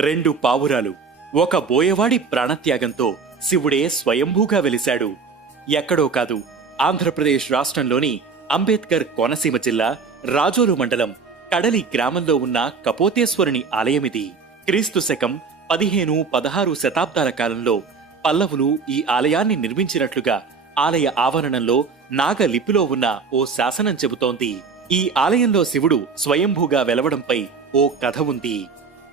రెండు పావురాలు. ఒక బోయవాడి ప్రాణత్యాగంతో శివుడే స్వయంభూగా వెలిశాడు. ఎక్కడో కాదు, ఆంధ్రప్రదేశ్ రాష్ట్రంలోని అంబేద్కర్ కోనసీమ జిల్లా రాజోలు మండలం కడలి గ్రామంలో ఉన్న కపోతేశ్వరుని ఆలయమిది. క్రీస్తు శకం 15-16 శతాబ్దాల కాలంలో పల్లవులు ఈ ఆలయాన్ని నిర్మించినట్లుగా ఆలయ ఆవరణంలో నాగలిపిలో ఉన్న ఓ శాసనం చెబుతోంది. ఈ ఆలయంలో శివుడు స్వయంభూగా వెలవడంపై ఓ కథ ఉంది.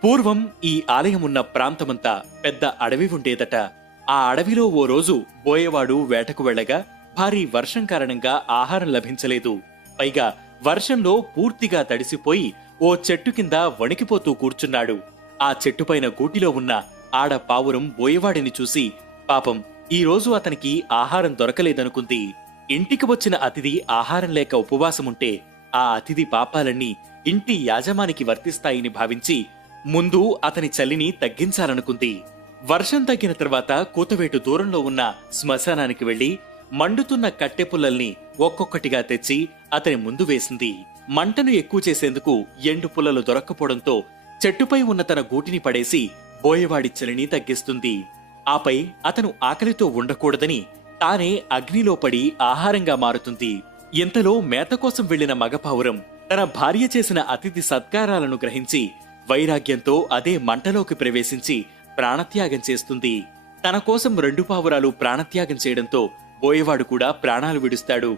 పూర్వం ఈ ఆలయం ఉన్న ప్రాంతమంతా పెద్ద అడవి ఉండేదట. ఆ అడవిలో ఓ రోజు బోయవాడు వేటకు వెళ్లగా భారీ వర్షం కారణంగా ఆహారం లభించలేదు. పైగా వర్షంలో పూర్తిగా తడిసిపోయి ఓ చెట్టు కింద వణికిపోతూ కూర్చున్నాడు. ఆ చెట్టుపైన గూటిలో ఉన్న ఆడ పావురం బోయవాడిని చూసి పాపం ఈ రోజు అతనికి ఆహారం దొరకలేదనుకుంది. ఇంటికి వచ్చిన అతిథి ఆహారం లేక ఉపవాసముంటే ఆ అతిథి పాపాలన్నీ ఇంటి యాజమానికి వర్తిస్తాయని భావించి ముందు అతని చలిని తగ్గించాలనుకుంది. వర్షం తగ్గిన తర్వాత కూతవేటు దూరంలో ఉన్న శ్మశానానికి వెళ్లి మండుతున్న కట్టెపుల్లల్ని ఒక్కొక్కటిగా తెచ్చి అతని ముందు వేసింది. మంటను ఎక్కువ చేసేందుకు ఎండు పుల్లలు దొరక్కపోవడంతో చెట్టుపై ఉన్న తన గూటిని పడేసి బోయవాడి చలిని తగ్గిస్తుంది. ఆపై అతను ఆకలితో ఉండకూడదని తానే అగ్నిలో పడి ఆహారంగా మారుతుంది. ఇంతలో మేత కోసం వెళ్లిన మగపావురం తన భార్య చేసిన అతిథి సత్కారాలను గ్రహించి వైరాగ్యంతో అదే మంటలోకి ప్రవేశించి ప్రాణత్యాగం చేస్తుంది. తన కోసం రెండు పావురాలు ప్రాణత్యాగం చేయడంతో బోయవాడు కూడా ప్రాణాలు విడుస్తాడు.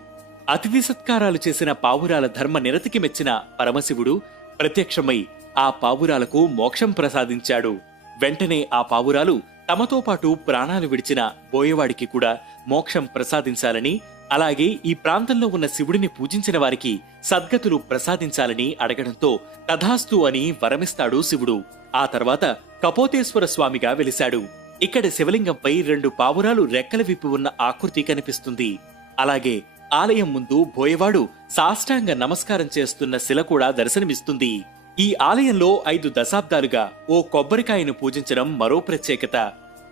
అతిథి సత్కారాలు చేసిన పావురాల ధర్మ నిరతికి మెచ్చిన పరమశివుడు ప్రత్యక్షమై ఆ పావురాలకు మోక్షం ప్రసాదించాడు. వెంటనే ఆ పావురాలు తమతో పాటు ప్రాణాలు విడిచిన బోయవాడికి కూడా మోక్షం ప్రసాదించాలని, అలాగే ఈ ప్రాంతంలో ఉన్న శివుడిని పూజించిన వారికి సద్గతులు ప్రసాదించాలని అడగడంతో తథాస్తు అని వరమిస్తాడు శివుడు. ఆ తర్వాత కపోతేశ్వర స్వామిగా వెలిశాడు. ఇక్కడ శివలింగంపై రెండు పావురాలు రెక్కలు విప్పి ఉన్న ఆకృతి కనిపిస్తుంది. అలాగే ఆలయం ముందు బోయవాడు సాష్టాంగ నమస్కారం చేస్తున్న శిల కూడా దర్శనమిస్తుంది. ఈ ఆలయంలో 5 దశాబ్దాలుగా ఓ కొబ్బరికాయను పూజించడం మరో ప్రత్యేకత.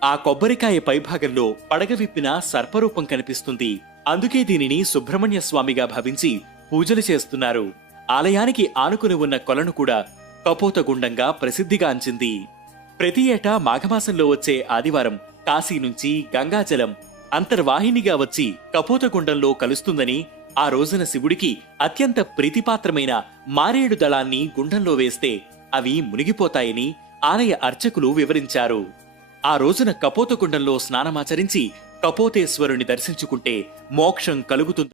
ఆ కొబ్బరికాయ పైభాగంలో పడగ విప్పిన సర్పరూపం కనిపిస్తుంది. అందుకే దీనిని సుబ్రహ్మణ్య స్వామిగా భావించి పూజలు చేస్తున్నారు. ఆలయానికి ఆనుకుని ఉన్న కొలను కూడా కపోతగుండంగా ప్రసిద్ధిగాంచింది. ప్రతి ఏటా మాఘమాసంలో వచ్చే ఆదివారం కాశీ నుంచి గంగాజలం అంతర్వాహినిగా వచ్చి కపోతగుండంలో కలుస్తుందని, ఆ రోజున శివుడికి అత్యంత ప్రీతిపాత్రమైన మారేడు దళాన్ని గుండంలో వేస్తే అవి మునిగిపోతాయని ఆలయ అర్చకులు వివరించారు. ఆ రోజున కపోతగుండంలో స్నానమాచరించి కపోతేశ్వరుని దర్శించుకుంటే మోక్షం కలుగుతుంది.